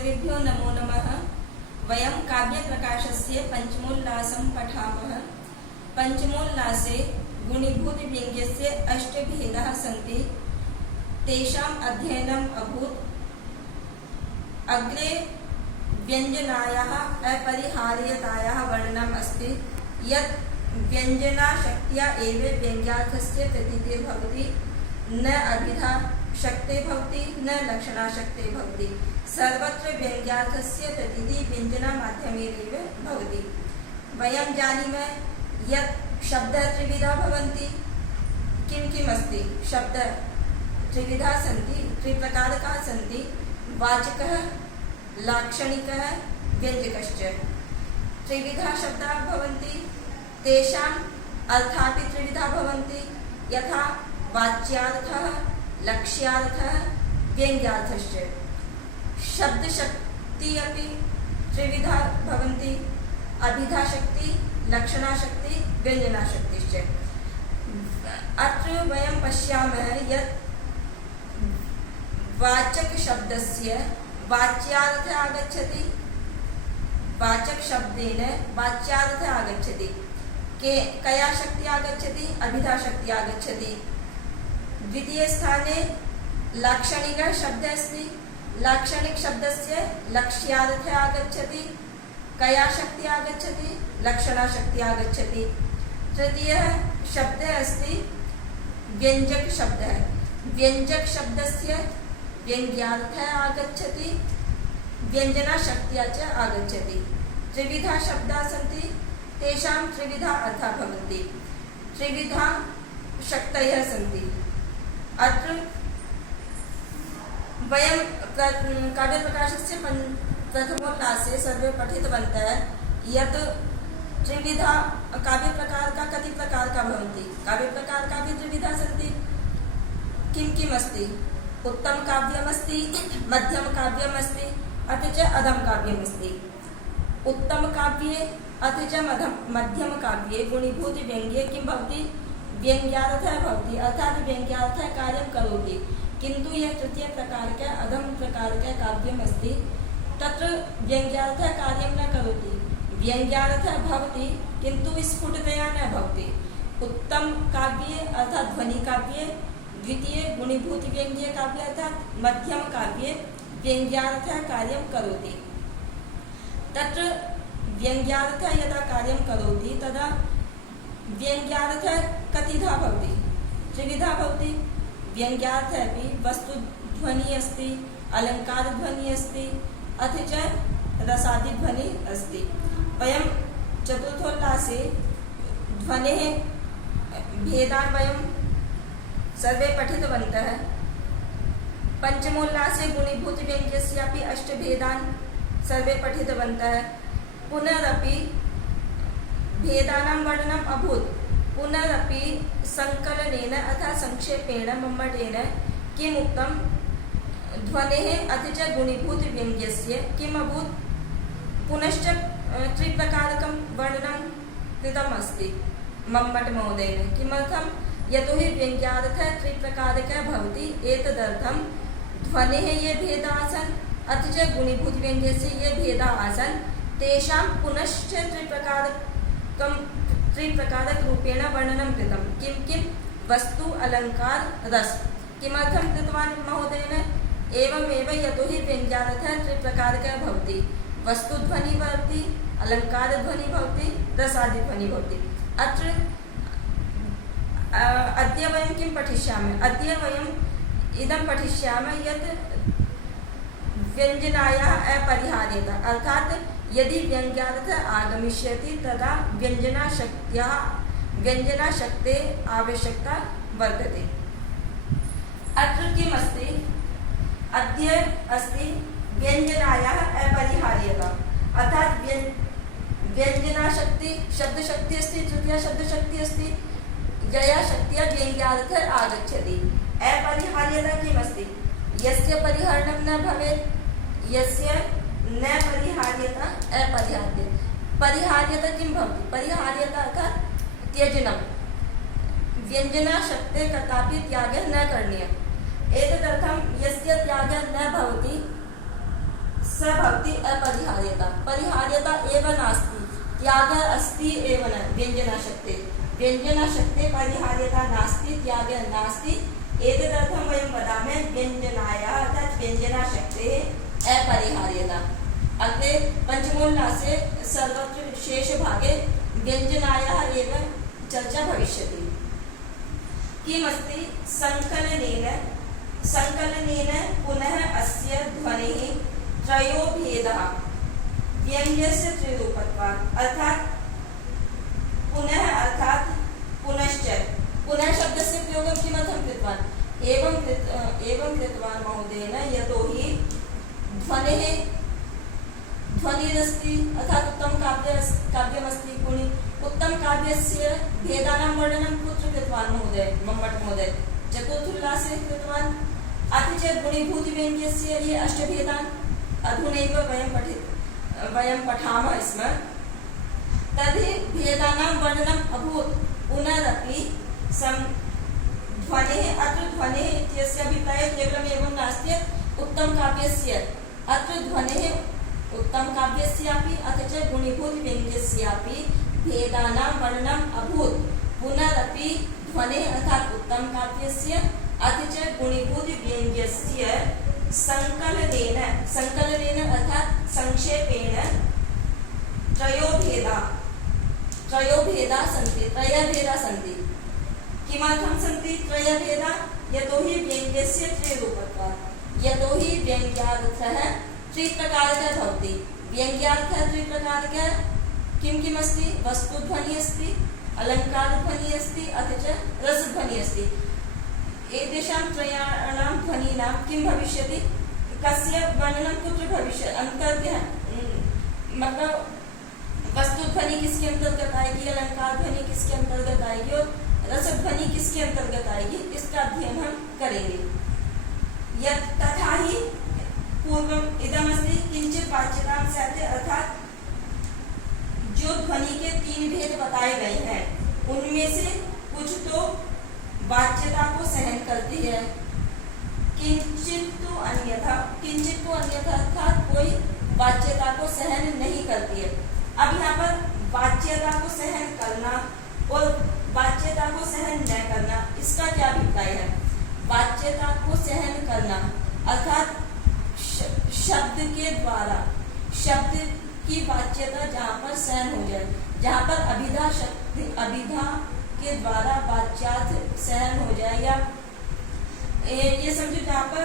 सर्वेभ्यो नमो नमः। वयं काव्यप्रकाशस्य पञ्चमोल्लासं पठामः। पञ्चमोल्लासे गुणीभूतव्यङ्ग्यस्य 8 भेदाः सन्ति। तेषाम् अध्ययनम् अभूत्। अग्रे व्यञ्जनायाः अपरिहार्यतायाः वर्णनम् अस्ति यत् व्यञ्जनाशक्त्या एव व्यङ्ग्यार्थस्य प्रतीतिर्भवति, न अभिधा शक्ते भवति न लक्षणाशक्ते भवति। सर्वत्र व्यङ्ग्यार्थस्य प्रतीतिः व्यञ्जनमाध्यमेनैव भवति। वयं जानीमः यत् शब्दः त्रिविधा भवन्ति। किं किम् अस्ति? शब्दः त्रिविधा सन्ति, त्रिप्रकारकाः सन्ति: वाचकः, लाक्षणिकः, व्यञ्जकश्च। त्रिविधा शब्दाः भवन्ति, तेषाम् अर्थापि त्रिविधा भवन्ति, यथा वाच्यार्थः, लक्ष्यार्थः, व्यङ्ग्यार्थश्च। शब्दशक्ति अपि त्रिविधा भवन्ति: अभिधाशक्ति, लक्षणाशक्ति, व्यञ्जनाशक्तिश्च। अत्र वयं पश्यामः यत् वाचक शब्दस्य वाच्यार्थः आगच्छति, वाचक शब्देन वाच्यार्थः आगच्छति। कया शक्ति आगच्छति? अभिधाशक्ति आगच्छति। द्वितीय स्थाने लाक्षणिकः शब्दः अस्ति। लाक्षणिक शब्दस्य लक्ष्यार्थः आगच्छति। कया शक्ति आगच्छति? लक्षणाशक्ति आगच्छति। तृतीयः शब्दः अस्ति व्यञ्जक शब्दः। व्यञ्जक शब्दस्य व्यङ्ग्यार्थः आगच्छति, व्यञ्जनाशक्त्या च आगच्छति। त्रिविधा शब्दाः सन्ति, तेषां त्रिविधा अर्थाः भवन्ति, त्रिविधा शक्तयः सन्ति। अत्र वयं काव्यप्रकाशस्य प्रथमोल्लासे सर्वे पठितवन्तः यत् त्रिविधा काव्यप्रकारकाः कति प्रकारकाः भवन्ति। काव्यप्रकारकाः अपि त्रिविधा सन्ति। किं किम् अस्ति? उत्तम काव्यमस्ति, मध्यम काव्यमस्ति, अथ च अधम काव्यमस्ति। उत्तम काव्ये अथ च मध्यम काव्ये गुणीभूत व्यङ्ग्ये किं भवति? व्यङ्ग्यार्थः भवति, अर्थात् व्यङ्ग्यार्थः कार्यं करोति। किन्तु यः तृतीय प्रकारकः अधम प्रकारकः काव्यम् अस्ति, तत्र व्यङ्ग्यार्थः कार्यं न करोति। व्यङ्ग्यार्थः भवति किन्तु स्फुटतया न भवति। उत्तम काव्ये अर्थात् ध्वनिकाव्ये, द्वितीय गुणीभूत व्यङ्ग्य काव्ये अर्थात् मध्यम काव्ये व्यङ्ग्यार्थः कार्यं करोति। तत्र व्यङ्ग्यार्थः यदा कार्यं करोति तदा व्यङ्ग्यार्थः कतिधा भवति? त्रिविधा भवति। व्यङ्ग्यार्थः अपि वस्तुध्वनिः अस्ति, अलङ्कारध्वनिः अस्ति, अथ च रसादिध्वनिः अस्ति। वयं चतुर्थोल्लासे ध्वनेः भेदान् वयं सर्वे पठितवन्तः। पञ्चमोल्लासे गुणीभूतव्यङ्ग्यस्यापि 8 भेदान् सर्वे पठितवन्तः। पुनरपि भेदानां वर्णनम् अभूत्। पुनरपि संकलनेन अथवा संक्षेपेण मम्मटेन किम् उक्तं? ध्वनेः अथ च गुणीभूतव्यङ्ग्यस्य किम् अभूत्? पुनश्च त्रिप्रकारकं वर्णनं कृतम् अस्ति मम्मट महोदयेन। किमर्थं? यतोहि व्यङ्ग्यार्थः त्रिप्रकारकः भवति। एतदर्थं ध्वनेः ये भेदाः आसन् अथ च गुणीभूतव्यङ्ग्यस्य ये भेदाः आसन्, तेषां पुनश्च त्रिप्रकारकरूपेण वर्णनं कृतं। किं किं? वस्तु, अलङ्कार, रस। किमर्थं कृतवान् महोदयेन? एवमेव यतोहि व्यङ्ग्यार्थः त्रिप्रकारकः भवति। वस्तुध्वनिः भवति, अलङ्कारध्वनिः भवति, रसादिध्वनिः भवति। अत्र अद्य वयं किं पठिष्यामः? अद्य वयम् इदं पठिष्यामः यत् व्यञ्जनायाः अपरिहार्यता, अर्थात् यदि व्यङ्ग्यार्थः आगमिष्यति तदा व्यञ्जनाशक्तेः आवश्यकता वर्तते। अत्र किम् अस्ति? अद्य अस्ति व्यञ्जनायाः अपरिहार्यता, अर्थात् व्यञ्जनाशक्ति शब्दशक्ति अस्ति, तृतीया शब्दशक्ति अस्ति, यया शक्त्या व्यङ्ग्यार्थः आगच्छति। अपरिहार्यता किम् अस्ति? यस्य परिहरणं न भवेत्, यस्य न परिहार्यता अपरिहार्य। परिहार्यता किं भवति? परिहार्यता अर्थात् त्यजनं। व्यञ्जनाशक्तेः कदापि त्यागः न करणीयः। एतदर्थं यस्य त्यागः न भवति स भवति अपरिहार्यता। परिहार्यता एव नास्ति, त्यागः अस्ति एव न। व्यञ्जनाशक्ते व्यञ्जनाशक्ते परिहार्यता नास्ति, त्यागः नास्ति। एतदर्थं वयं वदामः व्यञ्जनायाः अर्थात् व्यञ्जनाशक्तेः अपरिहार्यता। अग्रे पञ्चमोल्लासे सर्वत्र शेषभागे व्यञ्जनायाः एव चर्चा भविष्यति। किमस्ति संकलनेन पुनः अस्य ध्वनिः त्रयो भेदः व्यङ्ग्यस्य त्रिरूपत्वात्। अर्थात् पुनः अर्थात् पुनश्च। पुनः शब्दस्य प्रयोगं किमर्थं कृतवान्? एवं कृतवान् महोदयेन यतोहि ध्वनिरस्ति अर्थात् उत्तमकाव्यमस्ति। उत्तम काव्यस्य भेदानां वर्णनं कुत्र कृतवान् महोदय? मम्मट महोदय चतुर्थोल्लासे कृतवान्। अपि च गुणीभूतव्यङ्ग्यस्य ये अष्टभेदान् अधुनैव वयं पठामः स्म। तर्हि भेदानां वर्णनम् अभूत्। पुनरपि ध्वनेः अत्र ध्वनेः इत्यस्य अभिप्रायः केवलम् एवं नास्ति उत्तमकाव्यस्य। अत्र ध्वनेः उत्तमकाव्यस्यापि अथ च गुणीभूतव्यङ्ग्यस्यापि भेदानां वर्णनम् अभूत्। पुनरपि ध्वनेः अर्थात् उत्तमकाव्यस्य अथ च गुणीभूतव्यङ्ग्यस्य संकलनेन अर्थात् संक्षेपेण त्रयो भेदा सन्ति। किमर्थं सन्ति त्रयः भेदा? यतोहि व्यङ्ग्यस्य त्रिरूपत्वात्। यतोहि व्यङ्ग्यार्थः त्रिप्रकारकः भवति। व्यङ्ग्यार्थः त्रिप्रकारकः किम् अस्ति? वस्तुध्वनिः अस्ति, अलङ्कारध्वनिः अस्ति, अथ च रसध्वनिः अस्ति। एतेषां त्रयाणां ध्वनीनां किं भविष्यति? कस्य वर्णनं कुत्र भविष्यति? अंतर्गत मतलब वस्तुध्वनि किसके अंतर्गत आएगी, अलंकार ध्वनि किसके अंतर्गत आएगी और रसध्वनि किसके अंतर्गत आएगी, इसका अध्ययन हम करेंगे। तथा ही पूर्वम इदमस्ति किंचित वाच्यतां सहते। अर्थात जो ध्वनि के तीन भेद बताए गए हैं उनमें से कुछ तो वाच्यता को सहन करती है, किंचित तो अन्यथा अर्थात कोई वाच्यता को सहन नहीं करती है। अब यहाँ पर वाच्यता को सहन करना और वाच्यता को सहन न करना, इसका क्या अभिप्राय है? वाच्यता को सहन करना अर्थात शब्द के द्वारा शब्द की वाच्यता जहाँ पर सहन हो जाए, जहाँ पर अभिधा के द्वारा वाच्यार्थ सहन हो जाए, या ये समझो जहाँ पर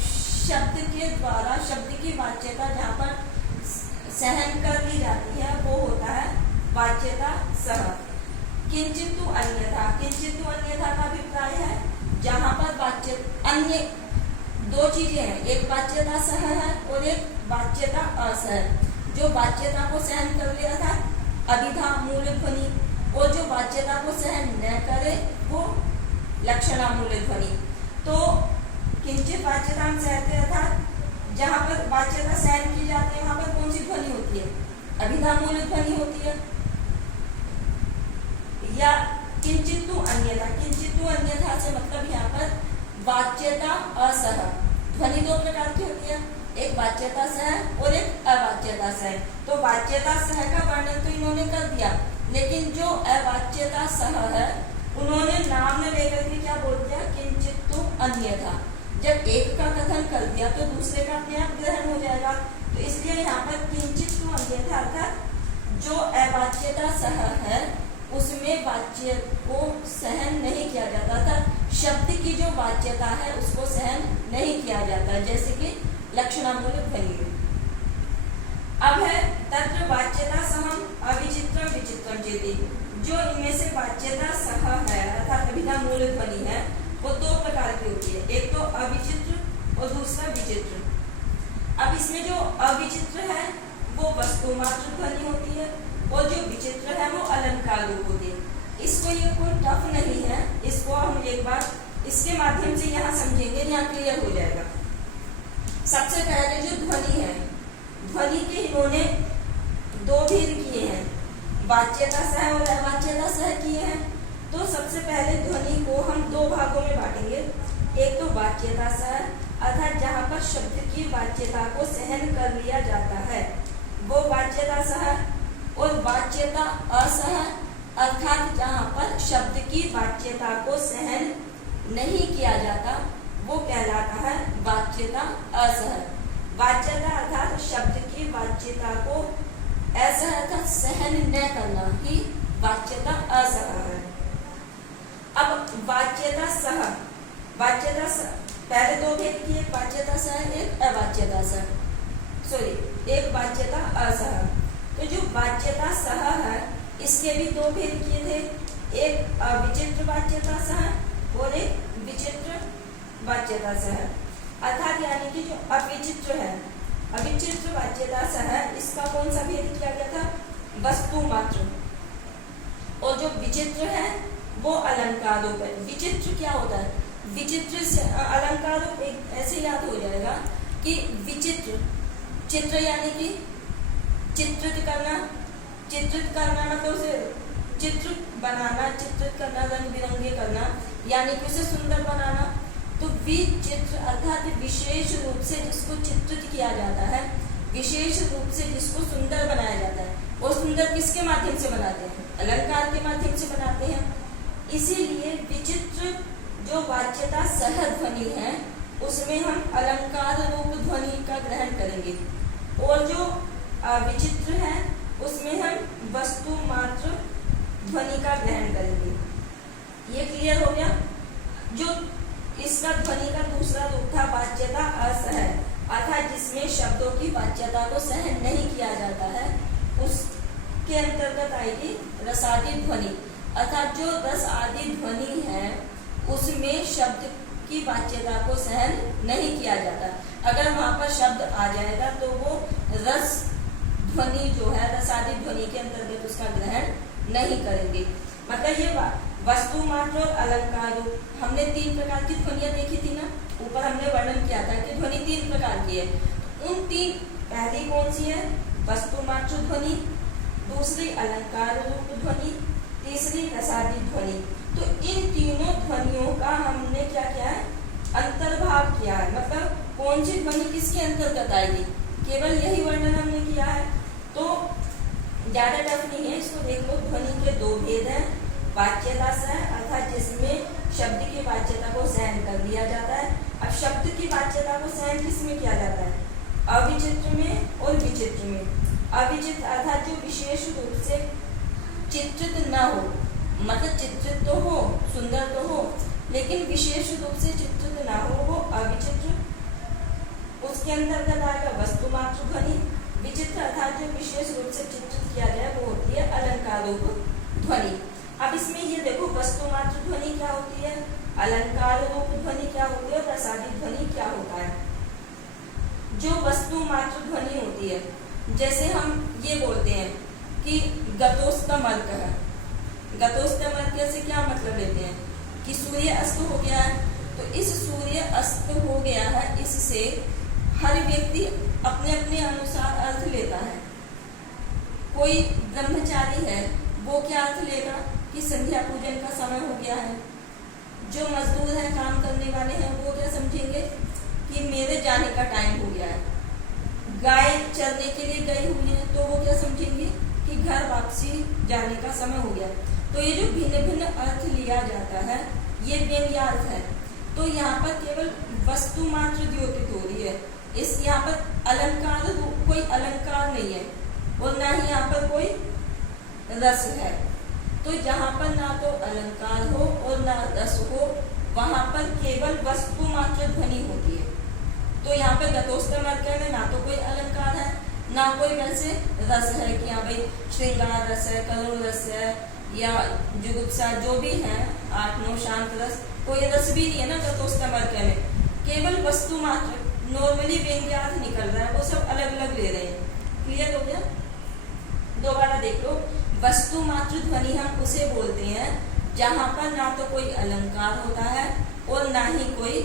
शब्द के द्वारा शब्द की वाच्यता जहाँ पर सहन कर ली जाती है वो होता है वाच्यता सह। किंचितु अन्यथा का अभिप्राय है जहाँ पर वाच्य अन्य दो चीजें हैं, एक वाच्यता सह है और एक वाच्यता असह। जो वाच्यता को सहन कर लिया था अभिधा मूल ध्वनि, और जो वाच्यता को सहन न करे वो लक्षणा मूल ध्वनि। तो किंचित वाच्यता सहते अर्थात जहाँ पर वाच्यता सहन की जाती है वहाँ पर कौन सी ध्वनि होती है? अभिधा मूल ध्वनि होती है। या किंचितु अन्यथा से मतलब यहाँ पर वाच्यता असह। ध्वनि दो प्रकार की होती है, एक वाच्यता सह और एक अवाच्यता सह। तो वाच्यता सह का वर्णन तो इन्होंने कर दिया, लेकिन जो अवाच्यता सह है उन्होंने नाम न लेकर के क्या बोल दिया? किंचितु अन्यथा। जब एक का कथन कर दिया तो दूसरे का अपने आप ग्रहण हो जाएगा। तो इसलिए यहाँ पर किंचितु अन्यथा अर्थात जो अवाच्यता सह है उसमें वाच्य को सहन नहीं किया जाता था। शब्द की जो वाच्यता है उसको सहन नहीं किया जाता, जैसे कि लक्षणामूल ध्वनि। अब है तत्र वाच्यता सहम अविचित्रम विचित्रम चेति। जो इनमें से वाच्यता सह है अर्थात अभिधा मूल ध्वनि है वो दो प्रकार की होती है, एक तो अविचित्र और दूसरा विचित्र। अब इसमें जो अविचित्र है वो वस्तु मात्र ध्वनि होती है और जो विचित्र है वो अलंकार रूप होती है। इसको ये कोई टफ नहीं है, इसको हम एक बार इसके माध्यम से यहाँ समझेंगे, यहाँ क्लियर हो जाएगा। सबसे पहले जो ध्वनि है, ध्वनि के इन्होंने दो भेद किए हैं, वाच्यता सह और अवाच्यता सह किए हैं। तो सबसे पहले ध्वनि को हम दो भागों में बांटेंगे, एक तो वाच्यता सह अर्थात जहाँ पर शब्द की वाच्यता को सहन कर लिया जाता है वो वाच्यता सह। और वाच्यता असह अर्थात जहाँ पर शब्द की वाच्यता को सहन नहीं किया जाता वो कहलाता है वाच्यता असह। वाच्यता अर्थात शब्द की वाच्यता को असह अर्थात सहन न करना ही वाच्यता असह है। अब वाच्यता सह, वाच्यता पहले दो भेद की, एक वाच्यता सह एक अवाच्यता सह, सॉरी एक वाच्यता असह। तो जो वाच्यता सह है इसके भी दो भेद किए थे, एक अविचित्र वाच्यता सह और एक विचित्र वाच्यता सह। अर्थात यानी कि जो अविचित्र है, अविचित्र वाच्यता सह इसका कौन सा भेद किया गया था? वस्तु मात्र। और जो विचित्र है वो अलंकारों पर। विचित्र क्या होता है? विचित्र से अलंकारों एक ऐसे याद हो जाएगा कि विचित्र, चित्र यानी कि चित्रित करना, चित्रित करना मतलब उसे चित्र बनाना, चित्रित करना, रंग बिरंगे करना, यानी कि उसे सुंदर बनाना। तो विचित्र अर्थात विशेष रूप से जिसको चित्रित किया जाता है, विशेष रूप से जिसको सुंदर बनाया जाता है। और सुंदर किसके माध्यम से बनाते हैं? अलंकार के माध्यम से बनाते हैं। इसीलिए विचित्र जो वाच्यता सह ध्वनि है उसमें हम अलंकार रूप ध्वनि का ग्रहण करेंगे, और जो विचित्र है उसमें हम वस्तु मात्र ध्वनि का ग्रहण करेंगे। ये क्लियर हो गया? जो इसका ध्वनि का दूसरा रूप था वाच्यता असह, अर्थात जिसमें शब्दों की वाच्यता को सहन नहीं किया जाता है, उसके अंतर्गत आएगी रसादी ध्वनि। अर्थात जो रस आदि ध्वनि है उसमें शब्द की वाच्यता को सहन नहीं किया जाता। अगर वहां पर शब्द आ जाएगा तो वो रस ध्वनि जो है, रसादी ध्वनि के अंतर्गत उसका ग्रहण नहीं करेंगे। मतलब ये वस्तु मात्र और अलंकार रूप। हमने तीन प्रकार की ध्वनियां देखी थी ना, ऊपर हमने वर्णन किया था कि ध्वनि तीन प्रकार की है। उन तीन, पहली कौन सी है? वस्तु मात्र ध्वनि, दूसरी अलंकार रूप ध्वनि, तीसरी रसादी ध्वनि। तो इन तीनों ध्वनियों का हमने क्या किया है? अंतर्भाव किया है। मतलब कौन सी ध्वनि किसके अंतर्गत आएगी, केवल यही वर्णन हमने किया है। तो ज्यादा टफ नहीं है, इसको देख लो। ध्वनि के दो भेद हैं, वाच्यता सह अर्थात जिसमें शब्द की वाच्यता को सहन कर लिया जाता है। अब शब्द की वाच्यता को सहन किसमें किया जाता है? अविचित्र में और विचित्र में। अविचित्र अर्थात जो विशेष रूप से चित्रित न हो, मतलब चित्रित तो हो, सुंदर तो हो, लेकिन विशेष रूप से चित्रित ना हो, वो अविचित्र। उसके अंतर्गत आएगा वस्तु मात्र ध्वनि। विचित्र अर्थात जो विशेष रूप से चित्रित किया जाए वो होती है अलंकार रूप ध्वनि। अब इसमें ये देखो, वस्तु मात्र ध्वनि क्या होती है, अलंकार रूप ध्वनि क्या होती है, और रसादी ध्वनि क्या होता है। जो वस्तु मात्र ध्वनि होती है, जैसे हम ये बोलते हैं कि गतोस्तमर्कः। गतोस्तमर्कः से क्या मतलब लेते हैं कि सूर्य अस्त हो गया है। तो इस सूर्य अस्त हो गया है, इससे हर व्यक्ति अपने अपने अनुसार अर्थ लेता है। कोई ब्रह्मचारी है वो क्या अर्थ लेगा कि संध्या पूजन का समय हो गया है। जो मजदूर है, काम करने वाले हैं, वो क्या समझेंगे कि मेरे जाने का टाइम हो गया है। गाय चरने के लिए गई हुई है तो वो क्या समझेंगे कि घर वापसी जाने का समय हो गया। तो ये जो भिन्न भिन्न अर्थ लिया जाता है ये व्यंग्यार्थ है। तो यहाँ पर केवल वस्तु मात्र द्योतित हो रही है। इस यहाँ पर अलंकार, कोई अलंकार नहीं है और ना ही यहाँ पर कोई रस है। तो जहाँ पर ना तो अलंकार हो और ना रस हो, वहां पर केवल वस्तु मात्र ध्वनि होती है। तो यहाँ पे गतोस्तमर्कः में ना तो कोई अलंकार है, ना कोई वैसे रस है कि हाँ भाई श्रृंगार रस है, करुण रस है, या जुगुप्सा, जो भी है 8-9 शांत रस, कोई रस भी नहीं है ना गतोस्तमर्कः में। केवल वस्तु मात्र, नॉर्मली व्यंग्यार्थ निकल रहा है, वो सब अलग अलग ले रहे हैं। क्लियर हो गया? दोबारा देख लो। वस्तु मात्र ध्वनि हम उसे बोलते हैं जहां पर ना तो कोई अलंकार होता है और ना ही कोई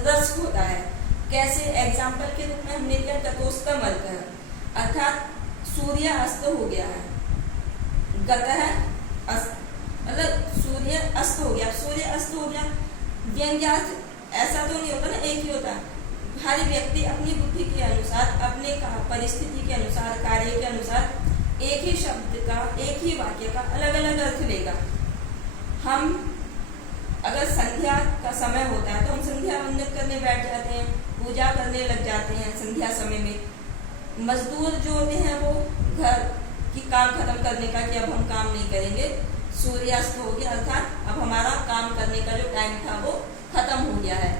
रस होता है। कैसे? एग्जाम्पल के रूप में हमने लिया गतोस्तमर्कः, अर्थात सूर्य अस्त हो गया है। गतः अस्त मतलब सूर्य अस्त हो गया। सूर्य अस्त हो गया, व्यंग्यार्थ ऐसा तो नहीं होता ना, एक ही होता है। हर व्यक्ति अपनी बुद्धि के अनुसार, अपने परिस्थिति के अनुसार, कार्य के अनुसार एक ही शब्द का, एक ही वाक्य का अलग अलग अर्थ लेगा। हम अगर संध्या का समय होता है तो हम संध्या वंदन करने बैठ जाते हैं, पूजा करने लग जाते हैं संध्या समय में। मजदूर जो होते हैं वो घर की काम खत्म करने का कि अब हम काम नहीं करेंगे, सूर्यास्त हो गया अर्थात अब हमारा काम करने का जो टाइम था वो खत्म हो गया है।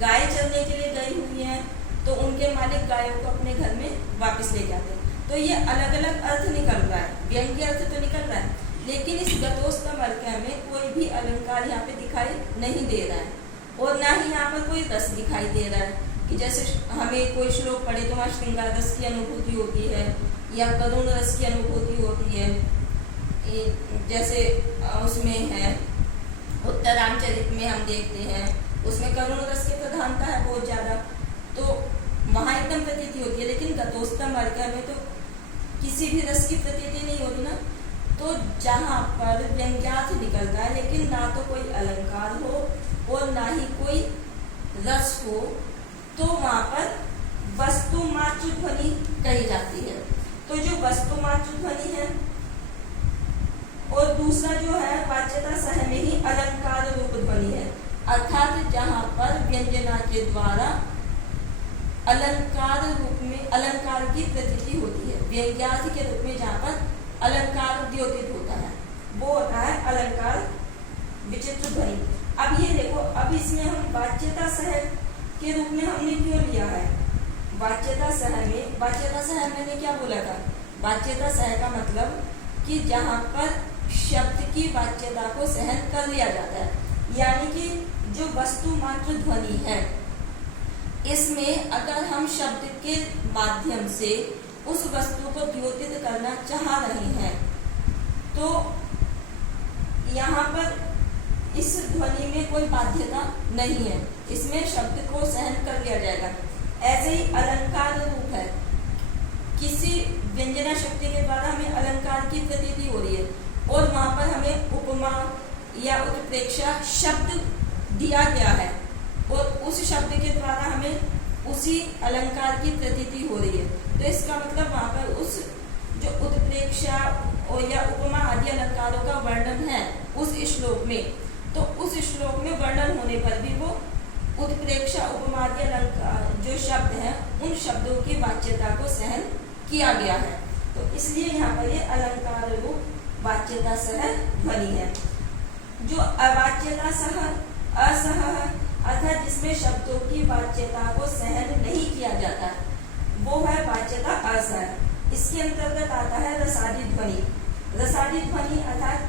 गाय चरने के लिए गई हुई है तो उनके मालिक गायों को अपने घर में वापस ले जाते हैं। तो ये अलग अलग अर्थ निकल रहा है, व्यंग्य अर्थ तो निकल रहा है, लेकिन इस गतोस्तम अर्थ में कोई भी अलंकार यहाँ पे दिखाई नहीं दे रहा है और ना ही यहाँ पर कोई रस दिखाई दे रहा है कि जैसे हमें कोई श्लोक पढ़े तो वहाँ श्रृंगार रस की अनुभूति होती है या करुण रस की अनुभूति होती है। जैसे उसमें है उत्तरामचरित में हम देखते हैं, उसमें करुण रस की प्रधानता है बहुत ज्यादा, तो वहाँ एकदम प्रतीति होती है। लेकिन गतोस्तम अर्घ में तो किसी भी रस की प्रतीति नहीं होती ना। तो जहाँ पर व्यंग्यार्थ निकलता है लेकिन ना तो कोई अलंकार हो और ना ही कोई रस हो, तो वहाँ पर वस्तु मात्र ध्वनि कही जाती है। तो जो वस्तु मात्र ध्वनि है और दूसरा जो है वाच्यता सह में ही अलंकार रूप ध्वनि है, अर्थात जहाँ पर व्यंजना के द्वारा अलंकार रूप में अलंकार की प्रतीति होती है, व्यंग्यार्थ के रूप में जहाँ पर अलंकार द्योतित होता है वो होता है अलंकार विचित्र ध्वनि। अब ये देखो, अब इसमें हम वाच्यता सह के रूप में हमने क्यों लिया है? वाच्यता सह में, वाच्यता सह मैंने क्या बोला था? वाच्यता सह का मतलब कि जहाँ पर शब्द की वाच्यता को सहन कर लिया जाता है, यानी कि जो वस्तु मात्र ध्वनि है इसमें अगर हम शब्द के माध्यम से उस वस्तु को द्योतित करना चाह रहे हैं तो यहाँ पर इस ध्वनि में कोई बाध्यता नहीं है, इसमें शब्द को सहन कर लिया जाएगा। ऐसे ही अलंकार रूप है, किसी व्यंजना शक्ति के द्वारा हमें अलंकार की प्रतीति हो रही है और वहां पर हमें उपमा या उत्प्रेक्षा शब्द दिया गया है और उस शब्द के द्वारा हमें उसी अलंकार की प्रतीति हो रही है। तो इसका मतलब वहां पर उस जो उत्प्रेक्षा और या उपमा आदि अलंकारों का वर्णन है उस श्लोक में, तो उस श्लोक में वर्णन होने पर भी वो उत्प्रेक्षा उपमा आदि अलंकार जो शब्द हैं उन शब्दों की वाच्यता को सहन किया गया है। तो इसलिए यहाँ पर ये अलंकार रूप वाच्यता सह ध्वनि है। जो अवाच्यता सह असह अर्थात जिसमें शब्दों की वाच्यता को सहन नहीं किया जाता वो है वाच्यता असह। इसके अंतर्गत आता है रसादी ध्वनि। रसादी ध्वनि अर्थात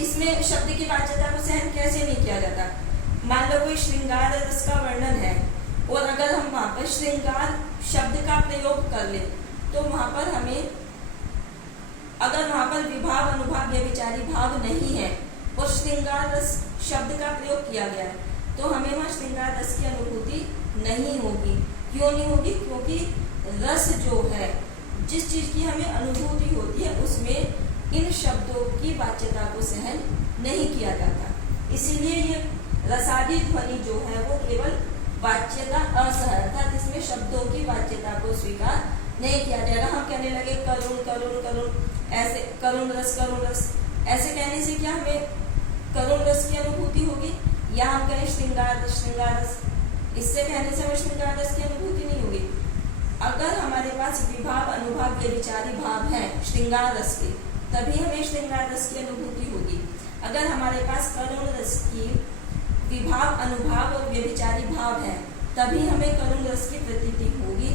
इसमें शब्द की वाच्यता को सहन कैसे नहीं किया जाता? मान लो कोई श्रृंगार रस का वर्णन है और अगर हम वहां पर श्रृंगार शब्द का प्रयोग कर ले तो वहां पर हमें, अगर वहां पर विभाव अनुभाव व्यभिचारी भाव नहीं है और श्रृंगार रस शब्द का प्रयोग किया गया है तो हमें वहां श्रृंगार रस की अनुभूति नहीं होगी। क्यों नहीं होगी? क्योंकि रस जो है, जिस चीज की हमें अनुभूति होती है उसमें इन शब्दों की वाच्यता को सहन नहीं किया जाता। इसीलिए ये रसादी ध्वनि जो है वो केवल वाच्यता असह अर्थात इसमें शब्दों की वाच्यता को स्वीकार नहीं किया जाएगा। हम कहने लगे करुण करुण करुण, ऐसे करुण रस ऐसे कहने से क्या हमें करुण रस की अनुभूति होगी? या हम कहें श्रृंगार रस, इससे कहने से हमें श्रृंगार रस की अनुभूति नहीं होगी। अगर हमारे पास विभाव अनुभाव व्यभिचारी भाव है श्रृंगार रस के, तभी हमें श्रृंगार रस की अनुभूति होगी। अगर हमारे पास करुण रस की विभाव अनुभाव और व्यभिचारी भाव है तभी हमें करुण रस की प्रतीति होगी।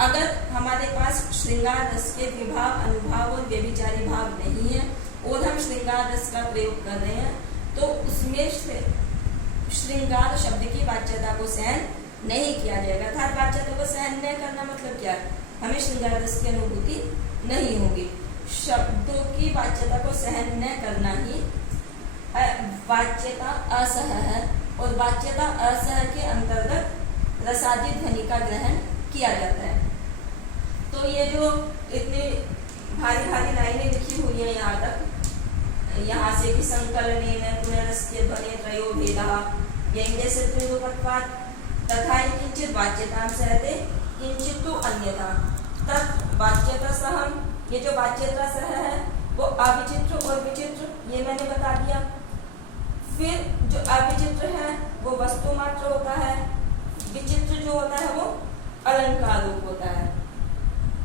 अगर हमारे पास श्रृंगार रस के विभाव अनुभाव और व्यभिचारी भाव नहीं है और हम श्रृंगार रस का प्रयोग कर रहे हैं तो उसमें श्रृंगार शब्द की वाच्यता को सहन नहीं किया जाएगा। अर्थात वाच्यता को सहन न करना मतलब क्या है? हमें श्रृंगार रस की अनुभूति नहीं होगी। शब्दों की वाच्यता को सहन न करना ही वाच्यता असह है और वाच्यता असह के अंतर्गत रसादी ध्वनि का ग्रहण किया जाता है। तो ये जो इतनी भारी भारी लाइनें लिखी हुई है यहाँ तक, यहाँ से भी संकलनेन पुनरस्य ध्वनि त्रयो भेदा व्यंग्य से रूपत्वात् तथा किंचित वाच्यतां सहते किंचित तो अन्यथा। तब वाच्यता सहम, ये जो वाच्यता सह है वो अविचित्र और विचित्र, ये मैंने बता दिया। फिर जो अविचित्र है वो वस्तु मात्र होता है, विचित्र जो होता है वो अलंकार रूप होता है।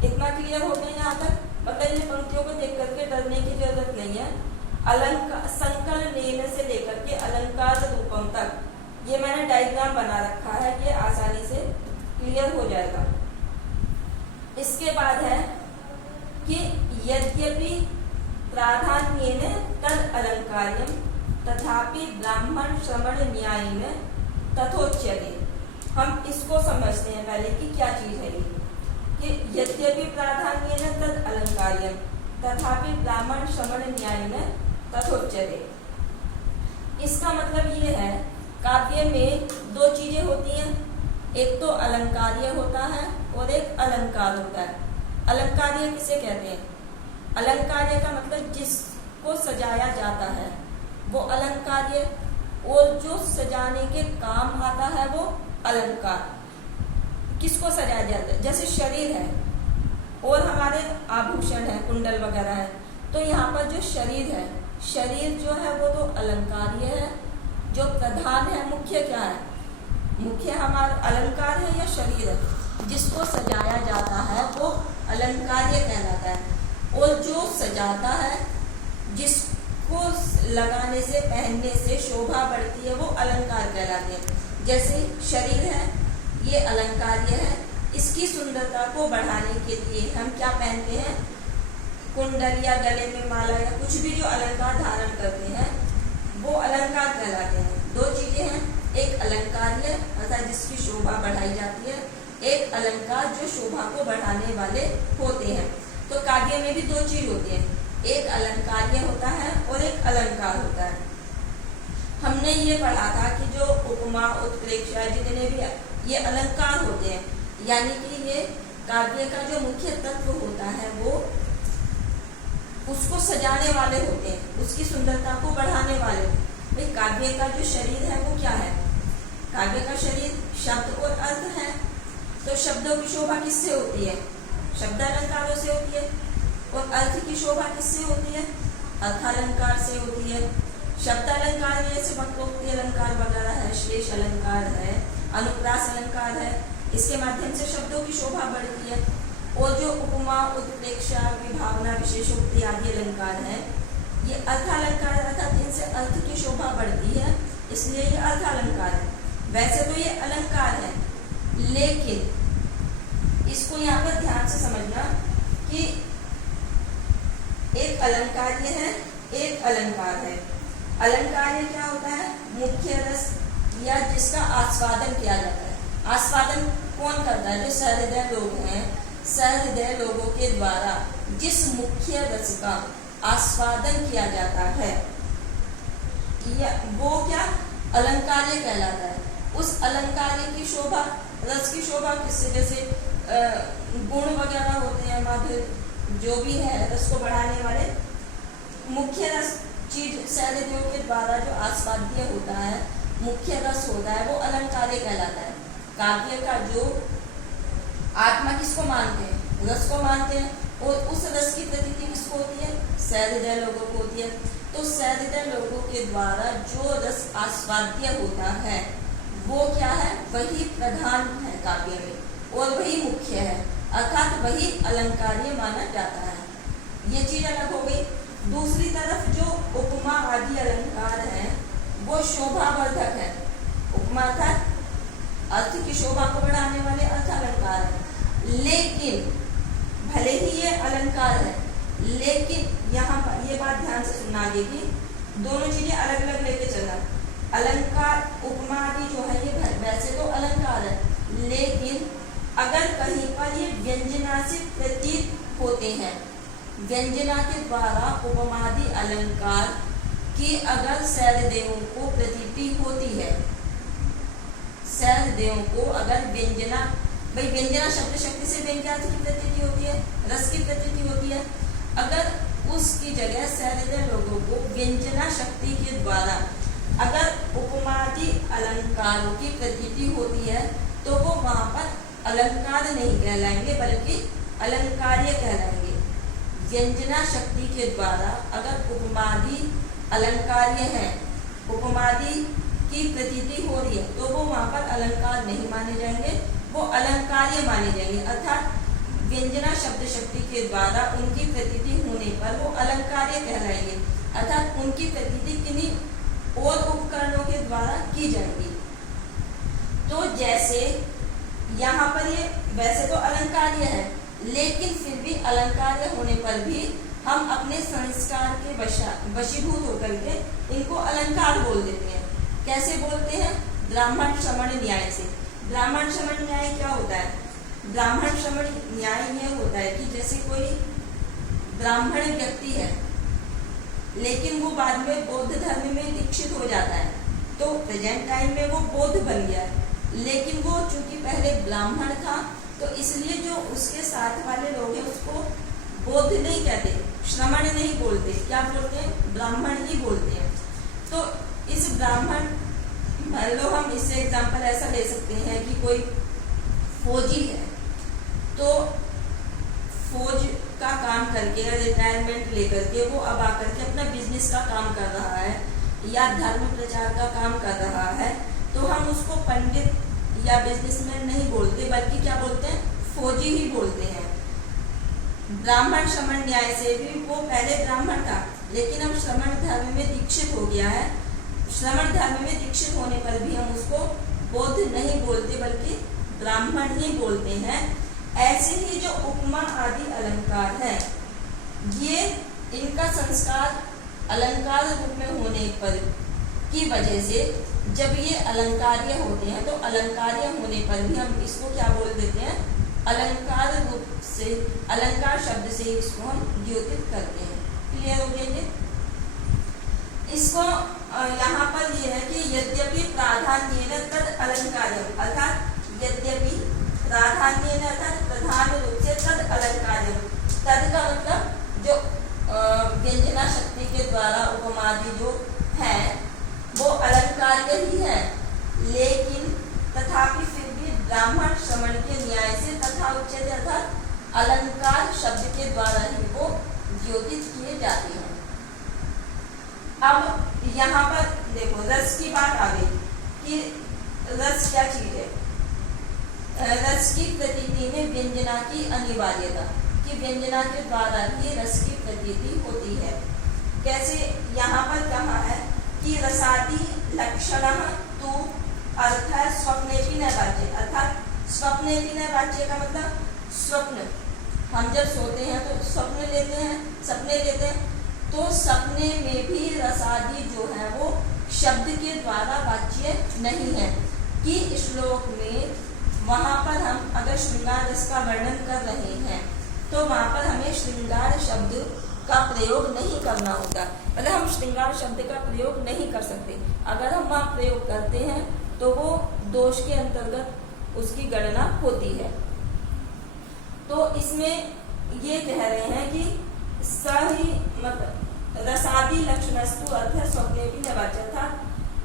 इतना क्लियर हो गया यहाँ तक? मतलब इन पंक्तियों को देख करके डरने की जरूरत नहीं है। अलंकार संकलनेन से लेकर के अलंकार रूपम तक ये मैंने डायग्राम बना रखा है, ये आसानी से क्लियर हो जाएगा। इसके बाद है कि यद्यपि प्राधान्येन तद अलंकार्यम तथापि ब्राह्मण श्रवण न्यायेन तथोच्यते। हम इसको समझते हैं पहले कि क्या चीज है ये, कि यद्यपि प्राधान्येन तद अलंकार्यम तथापि ब्राह्मण श्रवण न्यायेन तथोच्यते। इसका मतलब ये है काव्य में दो चीजें होती हैं, एक तो अलंकार्य होता है और एक अलंकार होता है। अलंकार्य किसे कहते हैं? अलंकार्य का मतलब जिसको सजाया जाता है वो अलंकार्य, और जो सजाने के काम आता है वो अलंकार। किसको सजाया जाता है? जैसे शरीर है और हमारे आभूषण है, कुंडल वगैरह है, तो यहाँ पर जो शरीर है, शरीर जो है वो तो अलंकार्य है। जो प्रधान है, मुख्य क्या है? मुख्य हमारा अलंकार है या शरीर है? जिसको सजाया जाता है वो अलंकार्य कहलाता है। और जो सजाता है, जिसको लगाने से पहनने से शोभा बढ़ती है, वो अलंकार कहलाते हैं। जैसे शरीर है, ये अलंकार्य है, इसकी सुंदरता को बढ़ाने के लिए हम क्या पहनते हैं? कुंडल या गले में माला या कुछ भी जो अलंकार धारण करते हैं वो अलंकार कहलाते हैं। दो चीजें हैं, एक अलंकार्य अर्थात जिसकी शोभा बढ़ाई जाती है, एक अलंकार जो शोभा को बढ़ाने वाले होते हैं। तो काव्य में भी दो चीज होती है, एक अलंकार्य होता है और एक अलंकार होता है। हमने ये पढ़ा था कि जो उपमा उत्प्रेक्षा जितने भी ये अलंकार होते हैं, यानी कि ये काव्य का जो मुख्य तत्व होता है वो उसको सजाने वाले होते हैं, उसकी सुंदरता को बढ़ाने वाले। भाई काव्य का जो शरीर है वो क्या है? काव्य का शरीर शब्द और अर्थ है। तो शब्दों की शोभा किससे होती है? शब्द अलंकारों से होती है। और अर्थ की शोभा किससे होती है? अर्थालंकार से होती है। शब्द अलंकार जैसे वक्रोक्ति अलंकार वगैरह है, श्लेष अलंकार है, अनुप्रास अलंकार है, इसके माध्यम से शब्दों की शोभा बढ़ती है। और जो उपमा उत्प्रेक्षा विभावना विशेषोक्ति आदि अलंकार है, ये अर्थालंकार अर्थात इनसे अर्थ की शोभा बढ़ती है, इसलिए ये अर्थालंकार है। वैसे तो ये अलंकार है, लेकिन इसको यहाँ पर ध्यान से समझना कि एक अलंकार्य है, एक अलंकार है। अलंकार्य क्या होता है? मुख्य रस या जिसका आस्वादन किया जाता है। आस्वादन कौन करता है? जो सहृदय लोग हैं, सहृदय लोगों के द्वारा जिस मुख्य रस का आस्वादन किया जाता है वो क्या? अलंकार्य कहलाता है। उस अलंकार्य की शोभा, रस की शोभा किससे? जैसे गुण वगैरह होते हैं, माधुर्य जो भी है रस को बढ़ाने वाले मुख्य रस चीज सहृदयों के द्वारा जो आस्वाद्य होता है, मुख्य रस होता है, वो अलंकार्य कहलाता है। काव्य का जो आत्मा किसको मानते हैं? रस को मानते हैं। और उस रस की प्रतीति किसको होती है? सहृदय लोगों को होती है। तो सहृदय लोगों के द्वारा जो रस आस्वाद्य होता है वो क्या है? वही प्रधान है काव्य में और वही मुख्य है, अर्थात वही अलंकार्य माना जाता है। ये चीज अलग हो गई। दूसरी तरफ जो उपमा आदि अलंकार है वो शोभावर्धक है। उपमा अर्थात अर्थ की शोभा को बढ़ाने वाले अर्थालंकार है। लेकिन भले ही ये अलंकार है, लेकिन यहाँ पर ये बात ध्यान से सुनना आगे की दोनों चीजें अलग अलग लेके चलना। अलंकार उपमा आदि जो है ये वैसे तो अलंकार है, लेकिन अगर कहीं पर ये व्यंजना से प्रतीत होते हैं, व्यंजना के द्वारा उपमादि अलंकार की अगर सहृदयों को प्रतीति होती है, सहृदयों को अगर व्यंजना, भाई व्यंजना शब्द शक्ति से व्यंग्यार्थ की प्रतीति होती है, रस की प्रतीति होती है, अगर उसकी जगह सहृदय लोगों को व्यंजना शक्ति के द्वारा अगर उपमादि अलंकार अलंकारों की प्रतीति होती है तो वो वहां पर अलंकार नहीं कहलाएंगे बल्कि अलंकार्य कहलाएंगे। व्यंजना शक्ति के द्वारा अगर उपमादि अलंकार्य है, उपमादि की प्रतीति हो रही है तो वो वहां पर अलंकार नहीं माने जाएंगे, वो अलंकार्य माने जाएंगे। अर्थात व्यंजना शब्द शक्ति के द्वारा उनकी प्रतीति होने पर वो अलंकार्य कहलाएंगे, अर्थात उनकी प्रतीति किन्हीं और उपकरणों के द्वारा की जाएगी। तो जैसे यहाँ पर ये वैसे तो अलंकार्य है, लेकिन फिर भी अलंकार्य होने पर भी हम अपने संस्कार के वशीभूत होकर के इनको अलंकार बोल देते हैं। कैसे बोलते हैं? ब्राह्मण श्रमण न्याय से। ब्राह्मण श्रमण न्याय क्या होता है? ब्राह्मण श्रमण न्याय ये होता है कि जैसे कोई ब्राह्मण व्यक्ति है लेकिन वो बाद में बौद्ध धर्म में दीक्षित हो जाता है, तो प्रेजेंट टाइम में वो बौद्ध बन गया है, लेकिन वो चूंकि पहले ब्राह्मण था तो इसलिए जो उसके साथ वाले लोग हैं उसको बौद्ध नहीं कहते, श्रमण नहीं बोलते, क्या बोलते हैं? ब्राह्मण ही बोलते हैं। तो इस ब्राह्मण, मान लो हम इससे एग्जांपल ऐसा ले सकते हैं कि कोई फौजी है तो फौज का काम करके रिटायरमेंट लेकर के वो अब आकर के अपना बिजनेस का काम कर रहा है या धर्म प्रचार का काम कर रहा है, तो हम उसको पंडित या बिजनेसमैन नहीं बोलते बल्कि क्या बोलते हैं? फौजी ही बोलते हैं। ब्राह्मण श्रमण न्याय से भी वो पहले ब्राह्मण था लेकिन अब श्रमण धर्म में दीक्षित हो गया है। श्रमण धर्म में दीक्षित होने पर भी हम उसको बौद्ध नहीं बोलते बल्कि ब्राह्मण ही बोलते हैं। ऐसे ही जो उपमा आदि अलंकार है, ये इनका संस्कार अलंकार रूप में होने पर की वजह से जब ये अलंकार्य होते हैं तो अलंकार्य होने पर भी हम इसको क्या बोल देते हैं? अलंकार रूप से, अलंकार शब्द से इसको हम द्योतित करते हैं। क्लियर हो गया ये? इसको यहाँ पर ये है कि यद्यपि प्राधान्येन तद अलंकार्यम, अर्थात यद्यपि प्राधान्येन अर्थात प्रधान रूप से तद अलंकार्यम, तद का मतलब जो व्यंजना शक्ति के द्वारा उपमादि जो है वो अलंकार्य ही है, लेकिन तथापि फिर भी ब्राह्मण श्रमण के न्याय से तथा उच्चते अर्थात अलंकार शब्द के द्वारा ही वो द्योतित किए जाते हैं। अब यहाँ पर देखो रस की बात आ गई कि रस क्या चीज है। रस की प्रतीति में व्यंजना की अनिवार्यता, कि व्यंजना के द्वारा ही रस की प्रतीति होती है। कैसे? यहाँ पर कहा है कि रसादि लक्षणः तु अर्थ स्वप्नेपि न वाच्य, अर्थात स्वप्नेपि न वाच्य का मतलब स्वप्न, हम जब सोते हैं तो स्वप्न लेते हैं, सपने लेते हैं, तो सपने में भी रसादि जो है वो शब्द के द्वारा वाच्य नहीं है। कि श्लोक में वहां पर हम अगर श्रृंगार रस का वर्णन कर रहे हैं तो वहां पर हमें श्रृंगार शब्द का प्रयोग नहीं करना होता, मतलब हम श्रृंगार शब्द का प्रयोग नहीं कर सकते। अगर हम वहां प्रयोग करते हैं तो वो दोष के अंतर्गत उसकी गणना होती है। तो इसमें ये कह रहे हैं कि सही मतलब रसादि लक्षणस्तु अर्थ स्वप्ने भी न वाच्य था।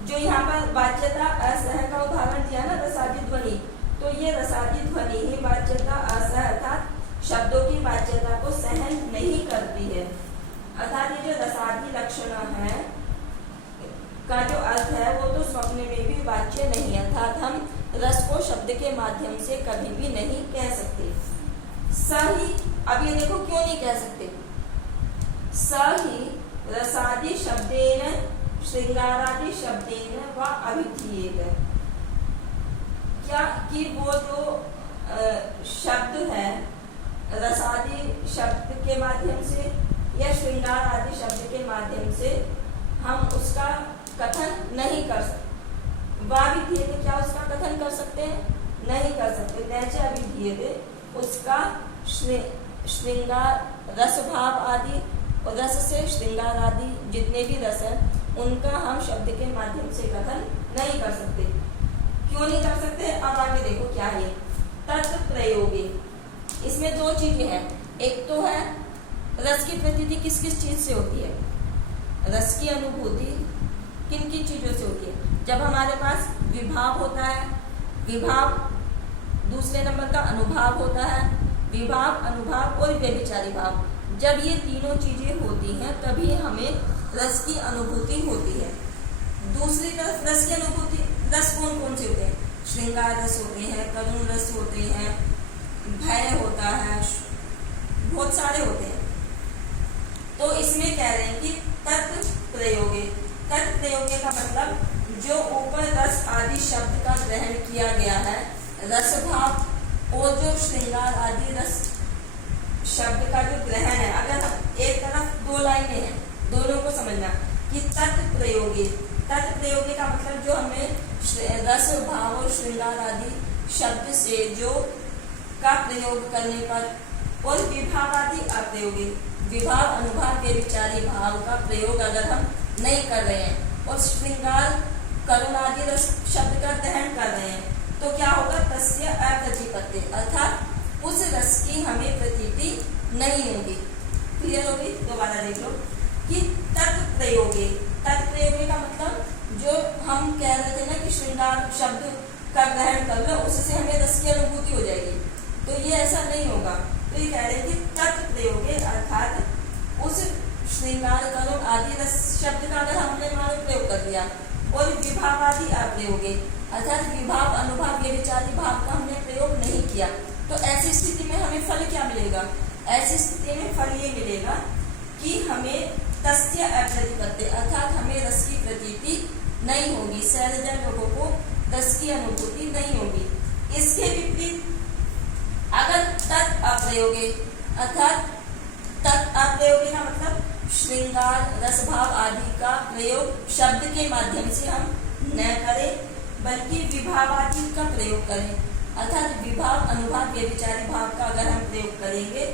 जो यहाँ पर वाच्यता असह का उदाहरण दिया ना, रसादि ध्वनि, तो ये रसादि ध्वनि ही वाच्यता असह अर्थात शब्दों की वाच्यता को सहन नहीं करती है। अर्थात ये जो रसादि लक्षण है का जो अर्थ है वो तो स्वप्न में भी वाच्य नहीं है, अर्थात हम रस को शब्द के माध्यम से कभी भी नहीं कह सकते। सही, अब ये देखो क्यों नहीं कह सकते। सही रसादि शब्देन श्रृंगारादि शब्देन व अभिधीयेत, क्या कि वो जो शब्द है रसादि शब्द के माध्यम से या श्रृंगार आदि शब्द के माध्यम से हम उसका कथन नहीं कर सकते। वाभिधीयते, क्या उसका कथन कर सकते हैं? नहीं कर सकते। नैच अभिधीयते, उसका श्रृंगार रस भाव आदि और रस से श्रृंगार आदि जितने भी रस हैं उनका हम शब्द के माध्यम से कथन नहीं कर सकते। क्यों नहीं कर सकते? अब आगे देखो क्या है तत् प्रयोगे। इसमें दो चीजें हैं, एक तो है रस की प्रतीति किस किस चीज से होती है, रस की अनुभूति किन किन चीजों से होती है। जब हमारे पास विभाव होता है, विभाव दूसरे नंबर का अनुभाव होता है, विभाव, अनुभाव और व्यभिचारी भाव। जब ये तीनों चीजें होती हैं तभी हमें रस की अनुभूति होती है। दूसरी तरफ रस की अनुभूति, रस कौन कौन से होते हैं? श्रृंगार रस होते हैं, करुण रस होते हैं, भय होता है, बहुत सारे होते हैं। तो इसमें कह रहे हैं कि तत् प्रयोगे, तत् प्रयोगे का मतलब जो ऊपर रस आदि शब्द का ग्रहण किया गया है, रस भाव और जो श्रृंगार आदि रस शब्द का जो ग्रहण है, अगर हम एक तरफ दो लाइनें हैं, दोनों को समझना कि तत् प्रयोगे, तत् प्रयोगे का मतलब जो हमें रस भाव और श्रृंगार आदि शब्द से जो का प्रयोग करने पर और विभाव आदि अप्रयोगे, विभाव, अनुभाव, व्यभिचारी भाव का प्रयोग अगर हम नहीं कर रहे हैं और श्रृंगार, करुण आदि रस शब्द का ग्रहण कर रहे हैं तो क्या होगा? तस्य अप्रतिपत्ति, अर्थात उस रस की हमें प्रतीति नहीं होगी। क्लियर होगी? दोबारा देख लो कि तत् प्रयोगे, तत् प्रयोगे का मतलब जो हम कह रहे थे ना कि श्रृंगार शब्द का ग्रहण कर लो उससे हमें रस की अनुभूति हो जाएगी, तो ये ऐसा नहीं होगा। तो ये कह रहे हैं कि तत् प्रयोगे अर्थात उस श्रृंगार, करुण आदि रस शब्द का अगर हमने मानो प्रयोग कर दिया और विभाव आदि अप्रयोगे अर्थात विभाव, अनुभाव, व्यभिचारी भाव का हमने प्रयोग नहीं किया, तो ऐसी स्थिति में हमें फल क्या मिलेगा? ऐसी स्थिति में फल ये मिलेगा कि हमें तस्य अप्रतिपत्ति अर्थात हमें रस की प्रतीति नहीं होगी, सहृदय लोगों को रस की अनुभूति नहीं होगी। इसके विपरीत अगर तत् अप्रयोगे अर्थात तत् अप्रयोगे का मतलब श्रृंगार, रस भाव आदि का प्रयोग शब्द के माध्यम से हम न करें बल्कि विभाव आदि का प्रयोग करें, अर्थात विभाव, अनुभाव, व्यभिचारी भाव का अगर हम प्रयोग करेंगे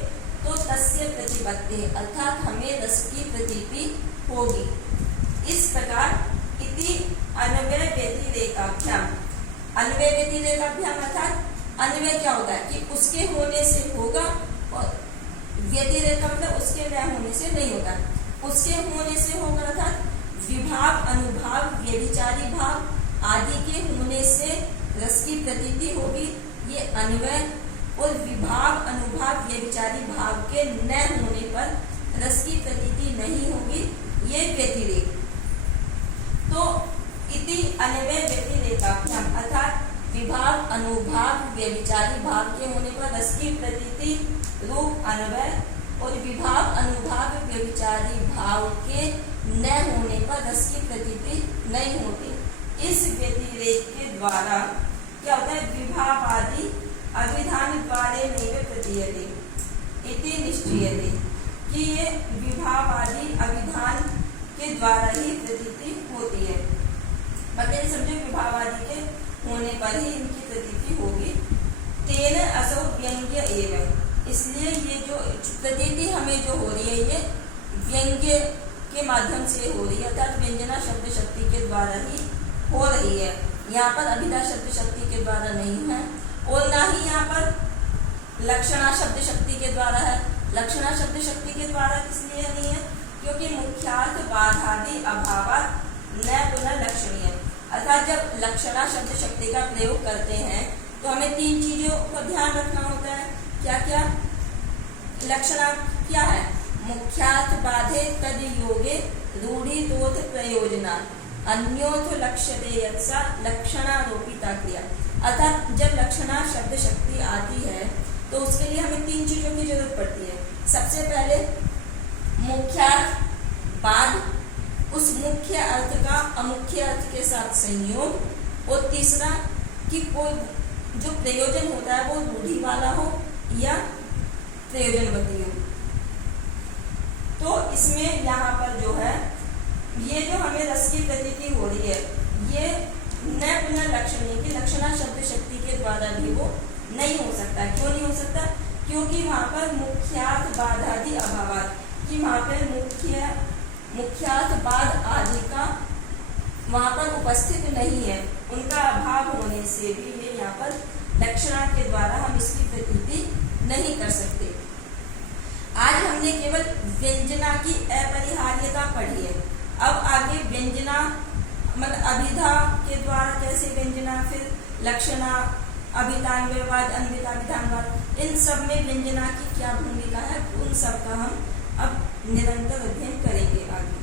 तो तस्य प्रतिपत्ति अर्थात हमें रस की प्रतीति होगी। इस प्रकार इति अन्वय व्यतिरेकाभ्याम, अन्वय व्यतिरेकाभ्याम अर्थात अन्वय क्या होता है कि उसके होने से होगा और व्यतिरेक मतलब उसके न होने से नहीं होता, उसके होने से होगा अर्थात विभाव, अनुभाव, व्यभिचारी भाव आदि के होने से रस की प्रतीति होगी, ये अन्वय। और विभाव, अनुभाव, व्यभिचारी भाव के न होने पर रस की प्रतीति नहीं होगी, ये व्यतिरेक। तो इति अन्वय व्यतिरेकाभ्याम अर्थात विभाव, अनुभाव, व्यभिचारी भाव के होने पर रस की प्रतीति रूप अन्वय और विभाव, अनुभाव, व्यभिचारी भाव के न होने पर रस की प्रतीति नहीं होती। इस व्यतिरेक के द्वारा क्या होता है? विभाव आदि अभिधान द्वारे नैव प्रतीयते इति निश्चयते, कि ये विभाव आदि अभिधान के द्वारा ही प्रतीति होती है। मतलब समझो विभाव आदि के होने पर ही इनकी प्रतीति होगी। तेन असौ व्यंग्य एवं, इसलिए ये जो प्रतीति हमें जो हो रही है ये व्यंग्य के माध्यम से हो रही है, अर्थात व्यंजना शब्द शक्ति के द्वारा ही हो रही है। यहाँ पर अभिधा शब्द शक्ति के द्वारा नहीं है और ना ही यहाँ पर लक्षणा शब्द शक्ति के द्वारा है। लक्षणा शब्द शक्ति के द्वारा इसलिए नहीं है क्योंकि मुख्यार्थ बाधादि अभावात् न पुनर्लक्षणीय, अर्थात जब लक्षणा शब्द शक्ति का प्रयोग करते हैं तो हमें तीन चीजों को ध्यान रखना होता है। क्या क्या? लक्षणा क्या है? मुख्यार्थ बाधे तद योगे रूढ़ितोथ प्रयोजना अन्योथ लक्ष्यते यत्सा लक्षणारोपिता क्रिया, अर्थात जब लक्षणा शब्द शक्ति आती है तो उसके लिए हमें तीन चीजों की जरूरत पड़ती है। सबसे पहले मुख्यार्थ बाद, उस मुख्य अर्थ का अमुख्य अर्थ के साथ संयोग, और तीसरा कि कोई जो प्रयोजन होता है वो रूढ़ि वाला हो या प्रयोजनवती हो। तो इसमें यहाँ पर जो है ये जो हमें रस की प्रतीति हो रही है ये न पुनर्लक्षणीय की लक्षणा शब्द शक्ति के द्वारा भी वो नहीं हो सकता। क्यों नहीं हो सकता? क्योंकि वहाँ पर मुख्यार्थ बाधादि अभावात, कि वहाँ पर मुख्यार्थ बाद आदि का वहाँ पर उपस्थित नहीं है, उनका अभाव होने से भी ये यहाँ पर लक्षणा के द्वारा हम इसकी प्रतीति नहीं कर सकते। आज हमने केवल व्यंजना की अपरिहार्यता पढ़ी है, अब आगे व्यंजना मतलब अभिधा के द्वारा कैसे व्यंजना, फिर लक्षणा, अभिधान्वयवाद, अन्विता विधानवाद, इन सब में व्यंजना की क्या भूमिका है, उन सब का हम अब निरंतर अध्ययन करेंगे आगे।